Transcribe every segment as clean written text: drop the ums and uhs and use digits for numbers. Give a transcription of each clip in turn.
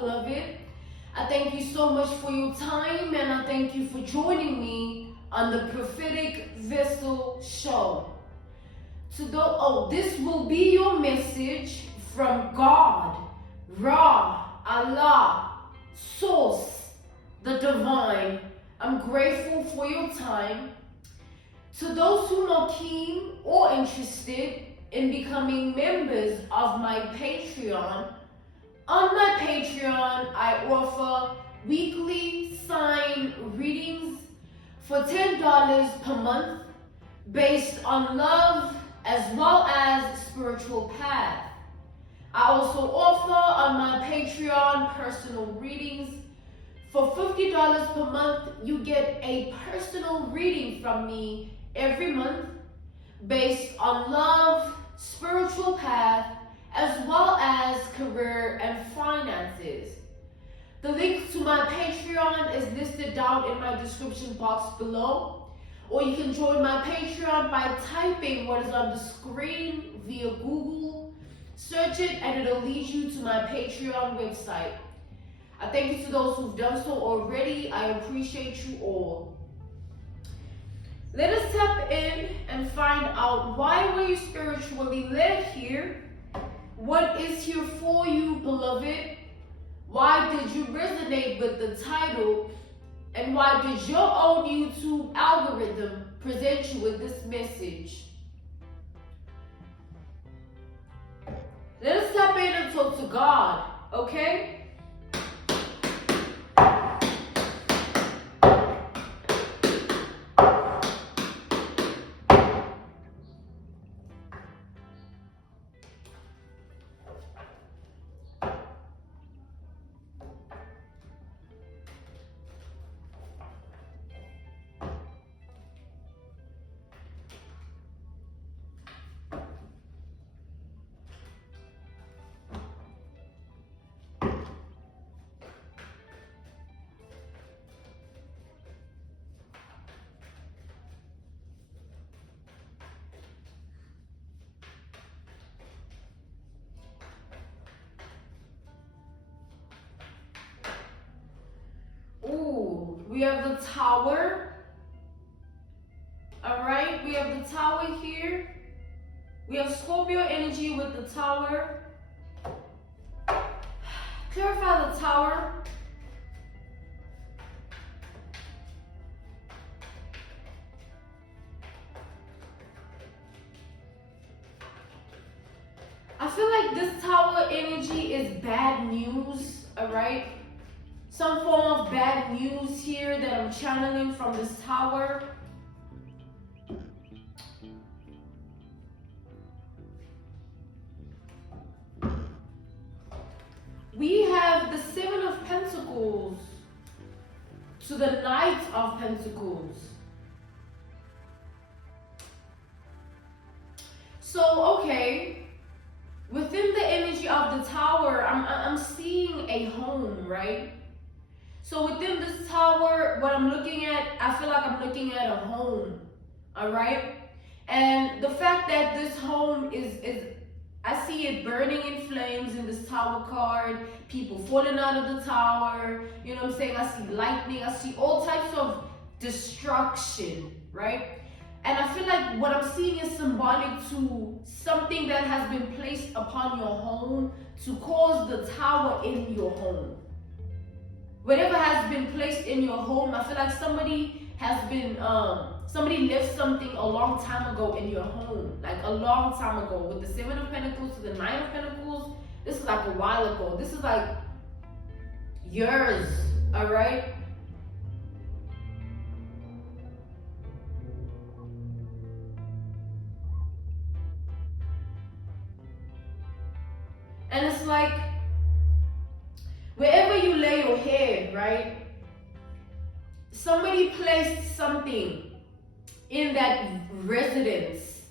beloved. I thank you so much for your time, and I thank you for joining me on the Prophetic Vessel Show. This will be your message from God, Ra, Allah, Source, the Divine. I'm grateful for your time. To those who are keen or interested in becoming members of my Patreon, on my Patreon, I offer weekly sign readings for $10 per month based on love as well as spiritual path. I also offer on my Patreon personal readings. For $50 per month, you get a personal reading from me every month based on love, spiritual path, as well as career and finances. The link to my Patreon is listed down in my description box below, or you can join my Patreon by typing what is on the screen via Google. Search it and it'll lead you to my Patreon website. I thank you to those who've done so already. I appreciate you all. Let us tap in and find out, why were you spiritually led here? What is here for you, beloved? Why did you resonate with the title? And why did your own YouTube algorithm present you with this message? Let us tap in and talk to God, okay? We have the Tower. All right, we have the Tower here. We have Scorpio energy with the Tower. Clarify the Tower. I feel like this Tower energy is bad news, all right? Some form of bad news here that I'm channeling from this Tower. We have the Seven of Pentacles to the Knight of Pentacles. So, okay, within the energy of the Tower, I'm seeing a home, right? So within this Tower, what I'm looking at, I feel like I'm looking at a home, all right? And the fact that this home is I see it burning in flames in this Tower card, people falling out of the tower, you know what I'm saying? I see lightning, I see all types of destruction, right? And I feel like what I'm seeing is symbolic to something that has been placed upon your home to cause the tower in your home. Whatever has been placed in your home, I feel like somebody left something a long time ago in your home, like a long time ago. With the Seven of Pentacles to the Nine of Pentacles, this is like a while ago. This is like years, all right? And it's like, wherever you lay your head, right? Somebody placed something in that residence.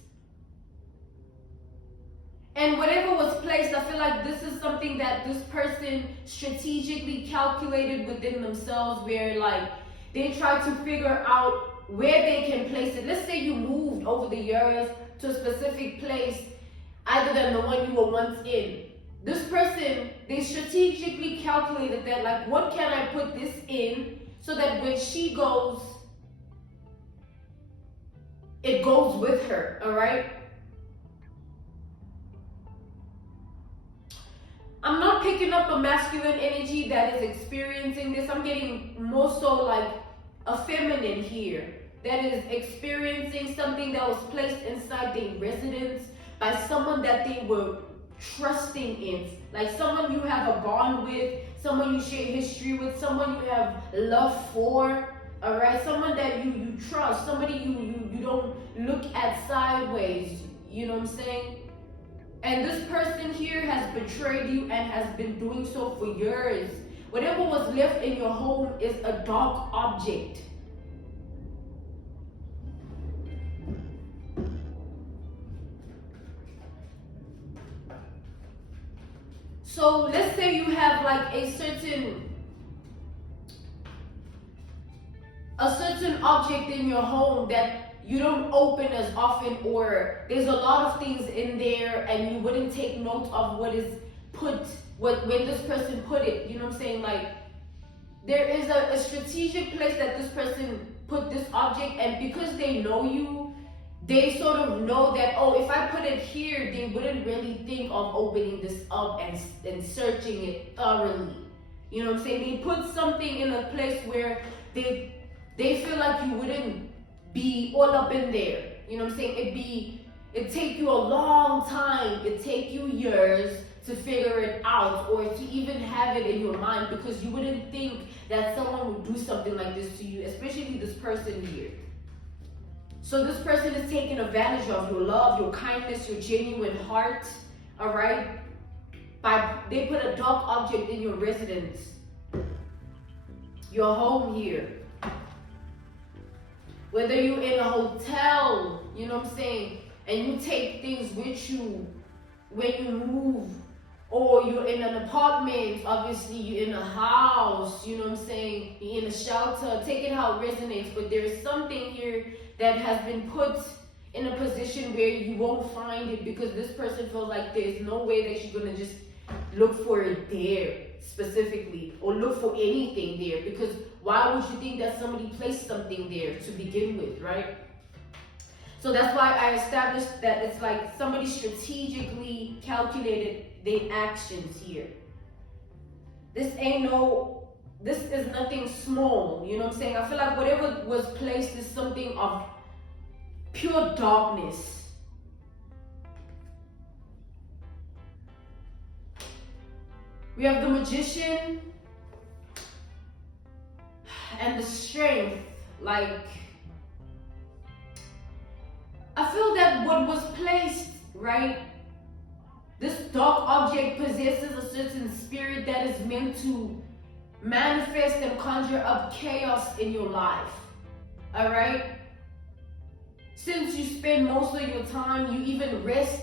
And whatever was placed, I feel like this is something that this person strategically calculated within themselves, where like they try to figure out where they can place it. Let's say you moved over the years to a specific place other than the one you were once in. This person, they strategically really calculated that, like, what can I put this in so that when she goes, it goes with her, all right? I'm not picking up a masculine energy that is experiencing this. I'm getting more so like a feminine here that is experiencing something that was placed inside their residence by someone that they were trusting in, like someone you have a bond with, someone you share history with, someone you have love for, all right? Someone that you trust, somebody you don't look at sideways, you know what I'm saying? And this person here has betrayed you and has been doing so for years. Whatever was left in your home is a dark object. So let's say you have like a certain object in your home that you don't open as often, or there's a lot of things in there and you wouldn't take note of what is put, when this person put it, you know what I'm saying? Like, there is a strategic place that this person put this object, and because they know you, they sort of know that, oh, if I put it here, they wouldn't really think of opening this up and searching it thoroughly. You know what I'm saying? They put something in a place where they feel like you wouldn't be all up in there. You know what I'm saying? It take you a long time. It take you years to figure it out, or to even have it in your mind, because you wouldn't think that someone would do something like this to you, especially this person here. So this person is taking advantage of your love, your kindness, your genuine heart, all right? They put a dark object in your residence, your home here. Whether you're in a hotel, you know what I'm saying, and you take things with you when you move, or you're in an apartment, obviously you're in a house, you know what I'm saying, you're in a shelter, take it how it resonates, but there is something here that has been put in a position where you won't find it, because this person feels like there's no way that you're gonna just look for it there specifically, or look for anything there, because why would you think that somebody placed something there to begin with, right? So that's why I established that it's like somebody strategically calculated their actions here. This is nothing small, you know what I'm saying? I feel like whatever was placed is something of pure darkness. We have the Magician and the Strength. Like, I feel that what was placed, right? This dark object possesses a certain spirit that is meant to manifest and conjure up chaos in your life. All right? Since you spend most of your time, you even rest,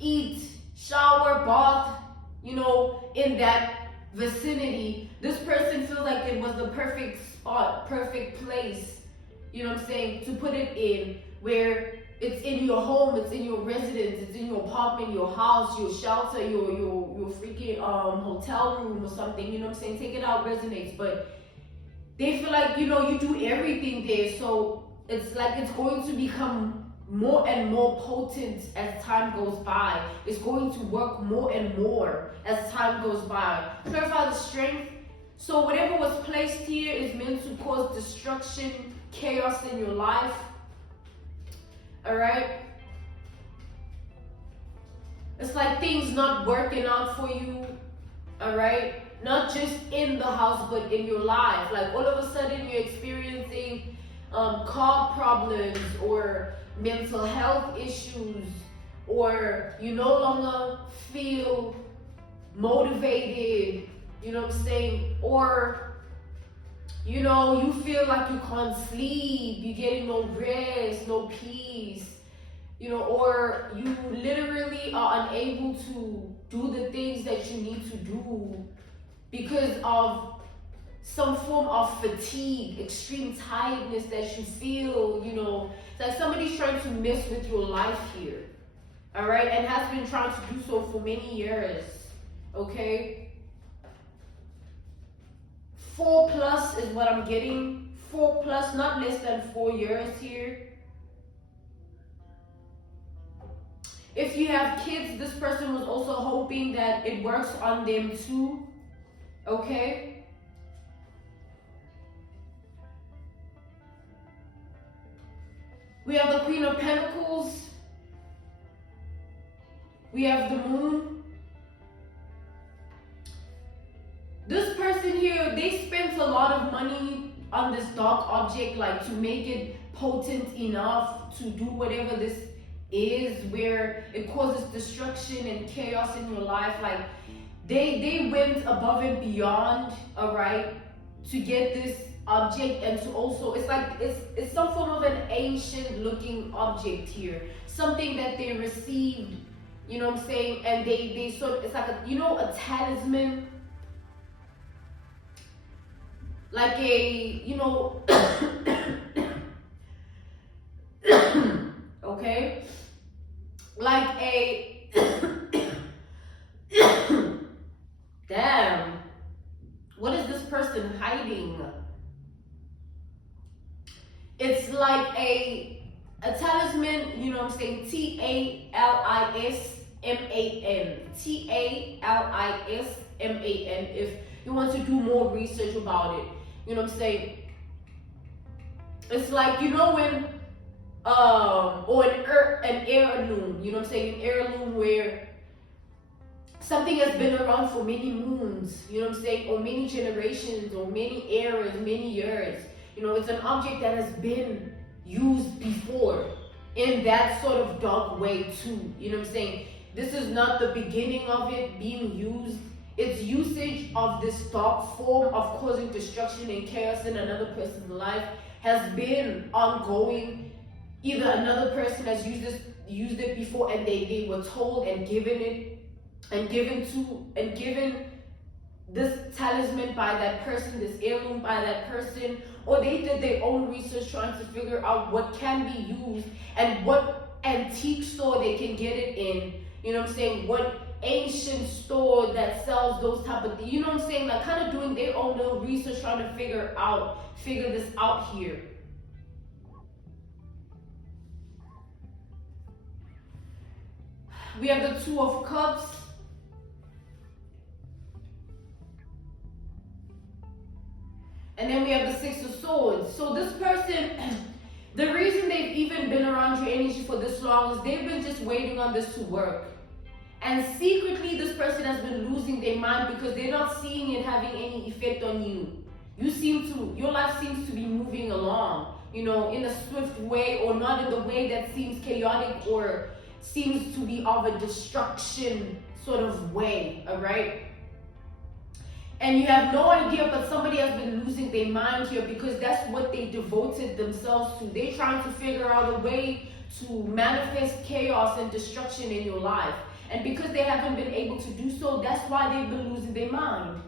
eat, shower, bath, you know, in that vicinity, this person feels like it was the perfect spot, perfect place, you know what I'm saying, to put it in, where it's in your home, it's in your residence, it's in your apartment, your house, your shelter, your freaking hotel room or something, you know what I'm saying? Take it out resonates, but they feel like, you know, you do everything there, so it's like it's going to become more and more potent as time goes by. It's going to work more and more as time goes by. Clarify the Strength. So whatever was placed here is meant to cause destruction, chaos in your life. All right? It's like things not working out for you. All right? Not just in the house, but in your life. Like all of a sudden you're experiencing car problems, or mental health issues, or you no longer feel motivated, you know what I'm saying? Or, you know, you feel like you can't sleep, you're getting no rest, no peace, you know, or you literally are unable to do the things that you need to do because of some form of fatigue, extreme tiredness that you feel, you know. It's like somebody's trying to mess with your life here, all right, and has been trying to do so for many years, okay? 4 plus is what I'm getting. 4 plus, not less than 4 years here. If you have kids, this person was also hoping that it works on them too. Okay? We have the Queen of Pentacles. We have the Moon. This person here, they spent a lot of money on this dark object, like to make it potent enough to do whatever this is, where it causes destruction and chaos in your life. Like they went above and beyond, all right, to get this object, and to also, it's like it's some form of an ancient looking object here, something that they received, you know what I'm saying, and they sort of, it's like a, you know, a talisman, like a, you know, okay, like a damn, what is this person hiding? It's like a talisman, you know what I'm saying, Talisman, Talisman, if you want to do more research about it, you know what I'm saying. It's like, you know, when or an heirloom, you know what I'm saying, an heirloom where something has been around for many moons, you know what I'm saying, or many generations, or many eras, many years. You know, it's an object that has been used before in that sort of dark way too, you know what I'm saying. This is not the beginning of it being used. Its usage of this dark form of causing destruction and chaos in another person's life has been ongoing. Either another person has used it before, and they were told and given it and given this talisman by that person, this heirloom by that person, or they did their own research trying to figure out what can be used and what antique store they can get it in, you know what I'm saying, what ancient store that sells those type of things, you know what I'm saying, like kind of doing their own little research trying to figure this out here. We have the Two of Cups. And then we have the Six of Swords. So this person, the reason they've even been around your energy for this long is they've been just waiting on this to work. And secretly, this person has been losing their mind because they're not seeing it having any effect on you. Your life seems to be moving along, you know, in a swift way, or not in the way that seems chaotic or seems to be of a destruction sort of way, all right? And you have no idea, but somebody has been losing their mind here because that's what they devoted themselves to. They're trying to figure out a way to manifest chaos and destruction in your life. And because they haven't been able to do so, that's why they've been losing their mind.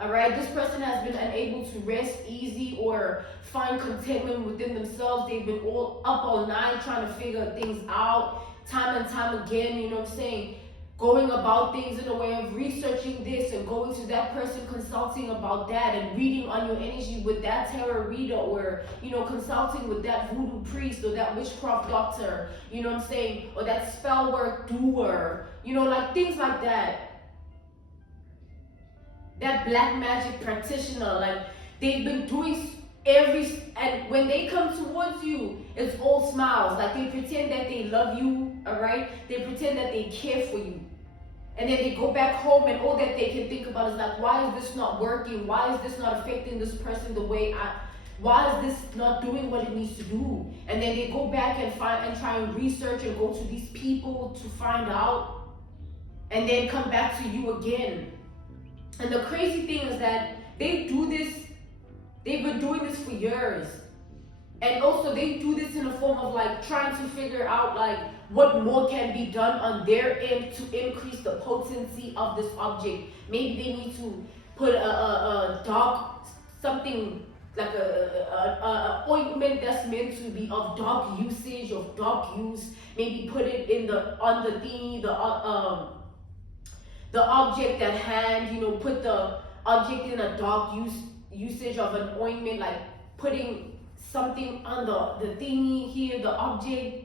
All right, this person has been unable to rest easy or find contentment within themselves. They've been all night trying to figure things out time and time again, you know what I'm saying? Going about things in a way of researching this and going to that person, consulting about that, and reading on your energy with that tarot reader, or, you know, consulting with that voodoo priest or that witchcraft doctor, you know what I'm saying, or that spell work doer, you know, like things like that. That black magic practitioner, like they've been doing and when they come towards you, it's all smiles. Like they pretend that they love you, all right? They pretend that they care for you. And then they go back home, and all that they can think about is like, why is this not working? Why is this not affecting this person the way why is this not doing what it needs to do? And then they go back and try and research and go to these people to find out, and then come back to you again. And the crazy thing is that they've been doing this for years. And also they do this in a form of like trying to figure out like what more can be done on their end to increase the potency of this object. Maybe they need to put a dark, something like a ointment that's meant to be of dark usage, of dark use. Maybe put it on the thingy, the object at hand, you know, put the object in a dark use usage of an ointment, like putting something on the thingy here, the object,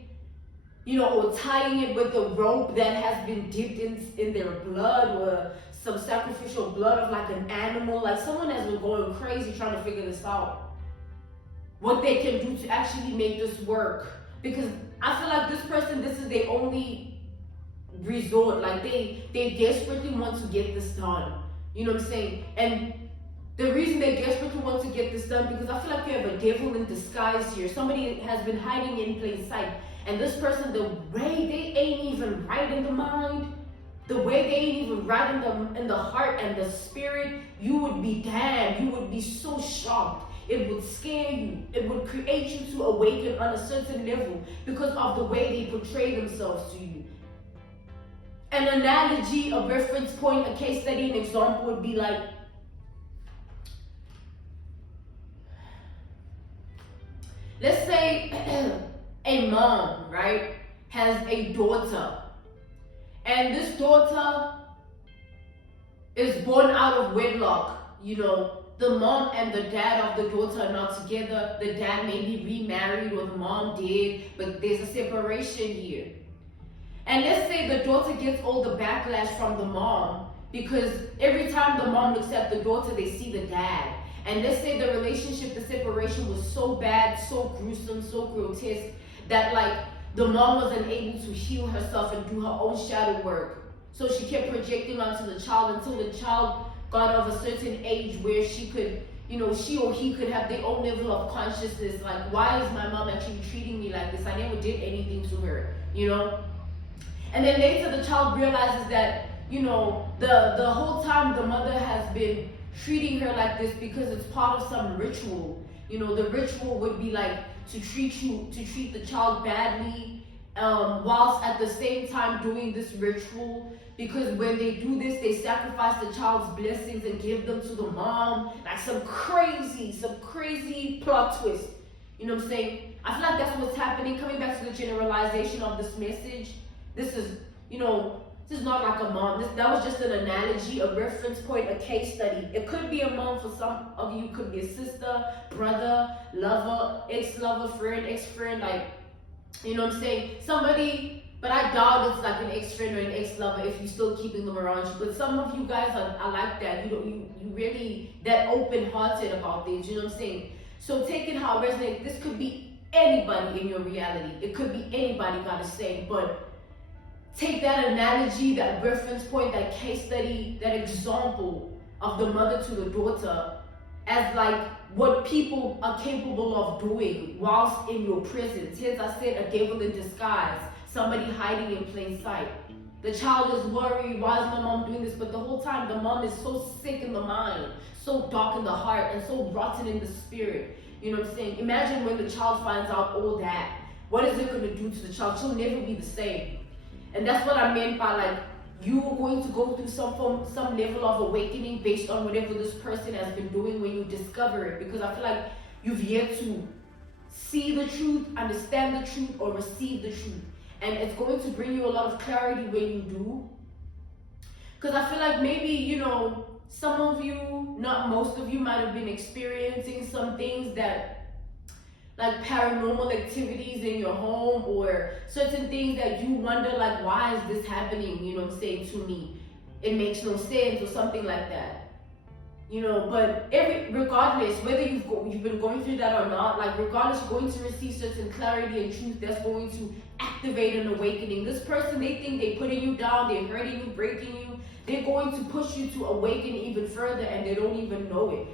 or tying it with a rope that has been dipped in their blood, or some sacrificial blood of like an animal. Like someone has been going crazy trying to figure this out. What they can do to actually make this work. Because I feel like this person, this is their only resort. Like they desperately want to get this done. You know what I'm saying? And the reason they desperately want to get this done, because I feel like you have a devil in disguise here. Somebody has been hiding in plain sight. And this person, the way they ain't even right in the mind, the way they ain't even right in the heart and the spirit, you would be damned. You would be so shocked. It would scare you. It would create you to awaken on a certain level because of the way they portray themselves to you. An analogy, a reference point, a case study, an example would be like, let's say a mom, right, has a daughter. And this daughter is born out of wedlock. The mom and the dad of the daughter are not together. The dad may be remarried or the mom did, but there's a separation here. And let's say the daughter gets all the backlash from the mom because every time the mom looks at the daughter, they see the dad. And let's say the relationship, the separation was so bad, so gruesome, so grotesque that like the mom wasn't able to heal herself and do her own shadow work. So she kept projecting onto the child until the child got of a certain age where she could, she or he could have their own level of consciousness. Like, why is my mom actually treating me like this? I never did anything to her, And then later the child realizes that, the whole time the mother has been treating her like this because it's part of some ritual. The ritual would be like to treat the child badly, whilst at the same time doing this ritual, because when they do this, they sacrifice the child's blessings and give them to the mom, like some crazy plot twist. You know what I'm saying? I feel like that's what's happening. Coming back to the generalization of this message, this is not like a mom. That was just an analogy, a reference point, a case study. It could be a mom for some of you. Could be a sister, brother, lover, ex-lover, friend, ex-friend, like, you know what I'm saying? Somebody, but I doubt it's like an ex-friend or an ex-lover if you're still keeping them around you. But some of you guys are like that. You really that open-hearted about things, you know what I'm saying? So take it how it resonates. This could be anybody in your reality. It could be anybody, gotta say, but take that analogy, that reference point, that case study, that example of the mother to the daughter as like what people are capable of doing whilst in your presence. Hence I said a devil in disguise, somebody hiding in plain sight. The child is worried, why is my mom doing this? But the whole time the mom is so sick in the mind, so dark in the heart, and so rotten in the spirit. You know what I'm saying? Imagine when the child finds out all that. What is it going to do to the child? She'll never be the same. And that's what I meant by like, you're going to go through some level of awakening based on whatever this person has been doing when you discover it. Because I feel like you've yet to see the truth, understand the truth, or receive the truth. And it's going to bring you a lot of clarity when you do. Because I feel like maybe, some of you, not most of you, might have been experiencing some things that, like paranormal activities in your home, or certain things that you wonder, like, why is this happening, you know what I'm saying, to me? It makes no sense, or something like that. But regardless, whether you've been going through that or not, like regardless, you're going to receive certain clarity and truth that's going to activate an awakening. This person, they think they're putting you down, they're hurting you, breaking you. They're going to push you to awaken even further, and they don't even know it.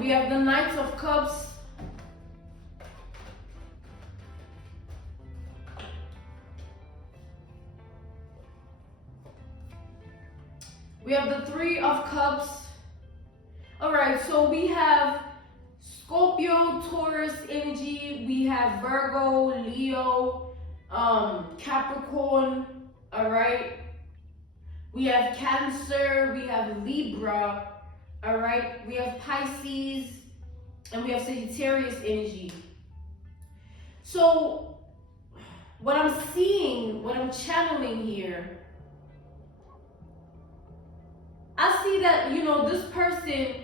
We have the Knight of Cups. We have the Three of Cups. Alright, so we have Scorpio, Taurus energy. We have Virgo, Leo, Capricorn. Alright. We have Cancer. We have Libra. Alright, we have Pisces, and we have Sagittarius energy. So what I'm seeing, what I'm channeling here, I see that, this person,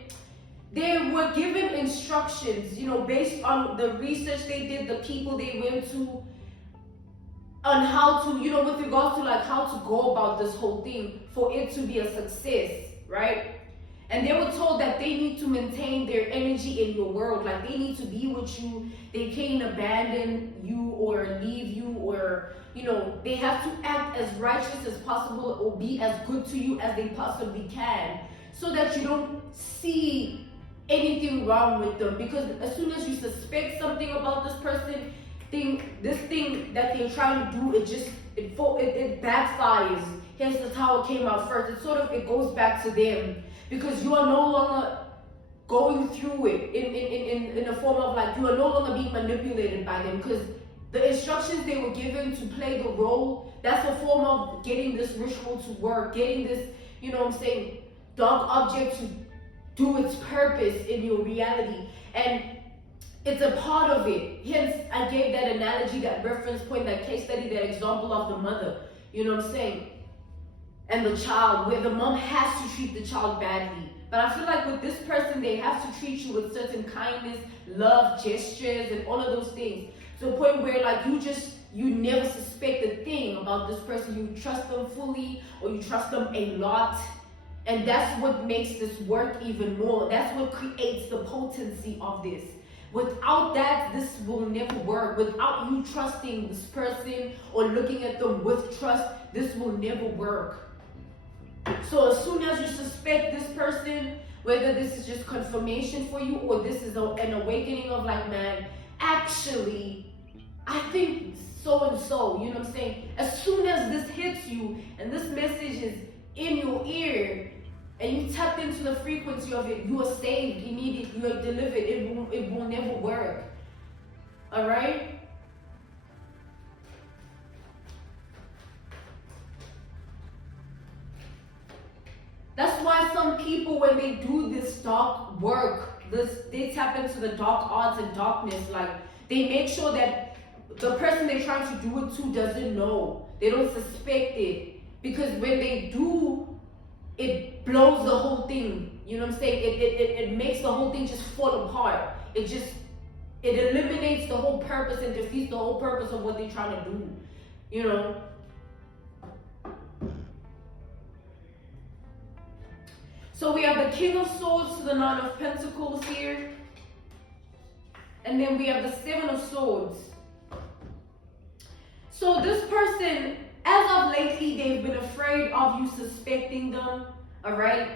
they were given instructions, based on the research they did, the people they went to, on how to, with regards to like how to go about this whole thing for it to be a success, right? And they were told that they need to maintain their energy in your world. Like they need to be with you. They can't abandon you or leave you, or, they have to act as righteous as possible or be as good to you as they possibly can, so that you don't see anything wrong with them. Because as soon as you suspect something about this person, this thing that they're trying to do, it backfires. Hence the tower came out first. It goes back to them, because you are no longer going through it in a form of like, you are no longer being manipulated by them, because the instructions they were given to play the role, that's a form of getting this ritual to work, getting this, dark object to do its purpose in your reality. And it's a part of it. Hence, I gave that analogy, that reference point, that case study, that example of the mother, and the child, where the mom has to treat the child badly. But I feel like with this person, they have to treat you with certain kindness, love, gestures, and all of those things. To the point where like you never suspect a thing about this person. You trust them fully, or you trust them a lot. And that's what makes this work even more. That's what creates the potency of this. Without that, this will never work. Without you trusting this person or looking at them with trust, this will never work. So as soon as you suspect this person, whether this is just confirmation for you or this is an awakening of like, man, actually, I think so and so, As soon as this hits you and this message is in your ear and you tap into the frequency of it, you are saved immediately, you are delivered. It will never work. All right? That's why some people, when they do this dark work, they tap into the dark arts and darkness, like they make sure that the person they're trying to do it to doesn't know. They don't suspect it. Because when they do, it blows the whole thing. It makes the whole thing just fall apart. It eliminates the whole purpose and defeats the whole purpose of what they're trying to do. So we have the King of Swords to the Nine of Pentacles here. And then we have the Seven of Swords. So this person, as of lately, they've been afraid of you suspecting them, all right?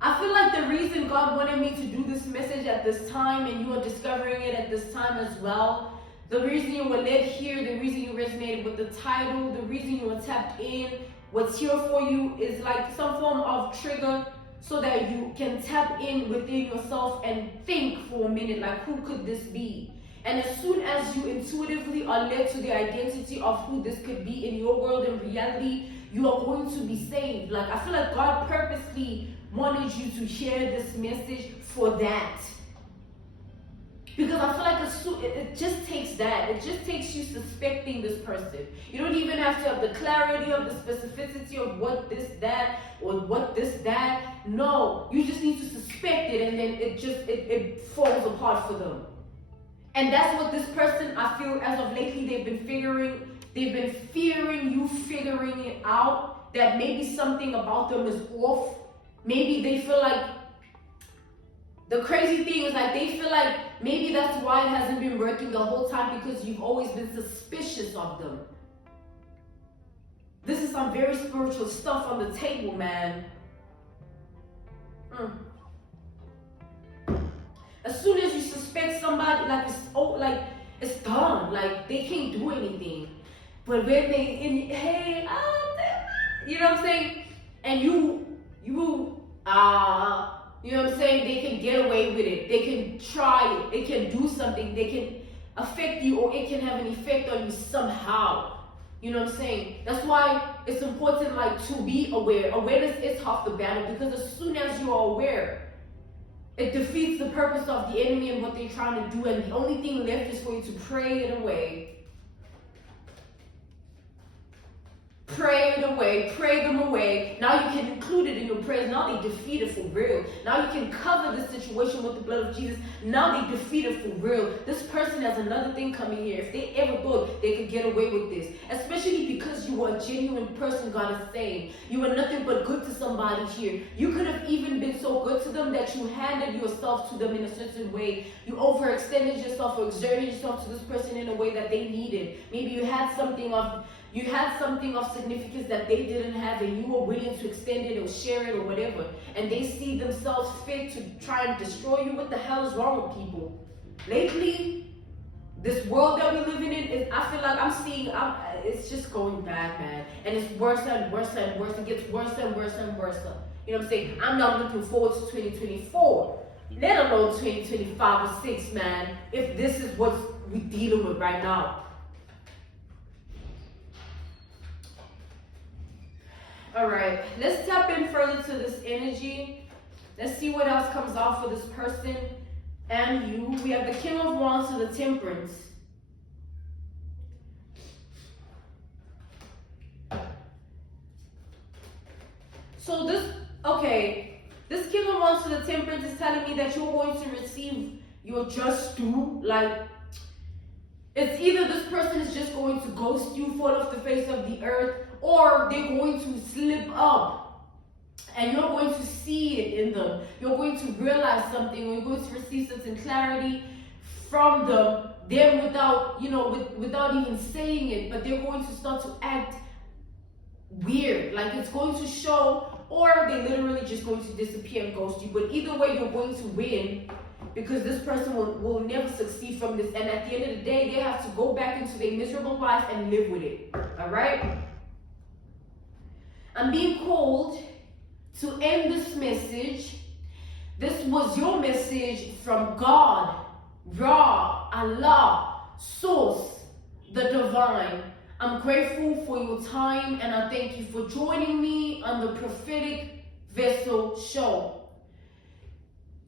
I feel like the reason God wanted me to do this message at this time, and you are discovering it at this time as well, the reason you were led here, the reason you resonated with the title, the reason you were tapped in, what's here for you is like some form of trigger, so that you can tap in within yourself and think for a minute, like, who could this be? And as soon as you intuitively are led to the identity of who this could be in your world and reality, you are going to be saved. Like, I feel like God purposely wanted you to hear this message for that. Because I feel like it just takes that. It just takes you suspecting this person. You don't even have to have the clarity of the specificity of what this, that, or what this, that. No, you just need to suspect it, and then it falls apart for them. And that's what this person, I feel, as of lately, they've been fearing you figuring it out, that maybe something about them is off. Maybe they feel like, the crazy thing is like, they feel like maybe that's why it hasn't been working the whole time, because you've always been suspicious of them. This is some very spiritual stuff on the table, man. As soon as you suspect somebody, it's done. Like, they can't do anything. But when hey, you know what I'm saying? And you know what I'm saying? They can get away with it. They can try it. They can do something. They can affect you, or it can have an effect on you somehow. You know what I'm saying? That's why it's important, like, to be aware. Awareness is half the battle, because as soon as you are aware, It defeats the purpose of the enemy and what they're trying to do, and the only thing left is for you to pray it away. Pray it away, pray them away. Now you can include it in your prayers. Now they defeat it for real. Now you can cover the situation with the blood of Jesus. Now they defeat it for real. This person has another thing coming here. If they ever thought they could get away with this, especially because you were a genuine person, God is saying. You were nothing but good to somebody here. You could have even been so good to them that you handed yourself to them in a certain way. You overextended yourself or exerted yourself to this person in a way that they needed. Maybe you had something of significance that they didn't have, and you were willing to extend it or share it or whatever, and they see themselves fit to try and destroy you. What the hell is wrong with people? Lately, this world that we're living in, I feel like it's just going bad, man. And it's worse and worse and worse. It gets worse and worse and worse. You know what I'm saying? I'm not looking forward to 2024, let alone 2025 or 6, man, if this is what we're dealing with right now. All right, let's tap in further to this energy. Let's see what else comes out for this person and you. We have the King of Wands to the Temperance. So this King of Wands to the Temperance is telling me that you're going to receive your just due. Like, it's either this person is just going to ghost you, fall off the face of the earth, or they're going to slip up and you're going to see it in them. You're going to realize something, or you're going to receive certain clarity from them without even saying it, but they're going to start to act weird. Like, it's going to show, or they're literally just going to disappear and ghost you. But either way, you're going to win, because this person will never succeed from this. And at the end of the day, they have to go back into their miserable life and live with it. All right? I'm being called to end this message. This was your message from God, Ra, Allah, Source, the Divine. I'm grateful for your time, and I thank you for joining me on the Prophetic Vessel Show.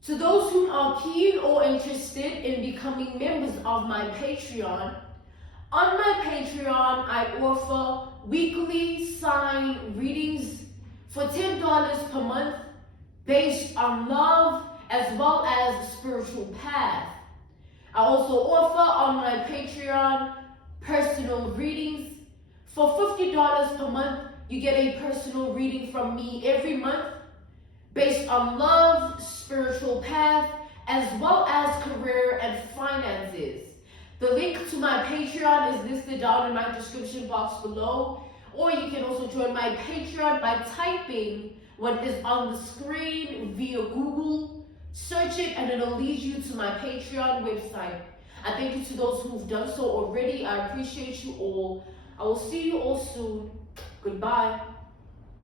To those who are keen or interested in becoming members of my Patreon, on my Patreon, I offer weekly sign readings for $10 per month based on love as well as spiritual path. I also offer on my Patreon personal readings. For $50 per month, you get a personal reading from me every month based on love, spiritual path, as well as career and finances. The link to my Patreon is listed down in my description box below, or you can also join my Patreon by typing what is on the screen via Google. Search it and it'll lead you to my Patreon website. I thank you to those who've done so already. I appreciate you all. I will see you all soon. Goodbye.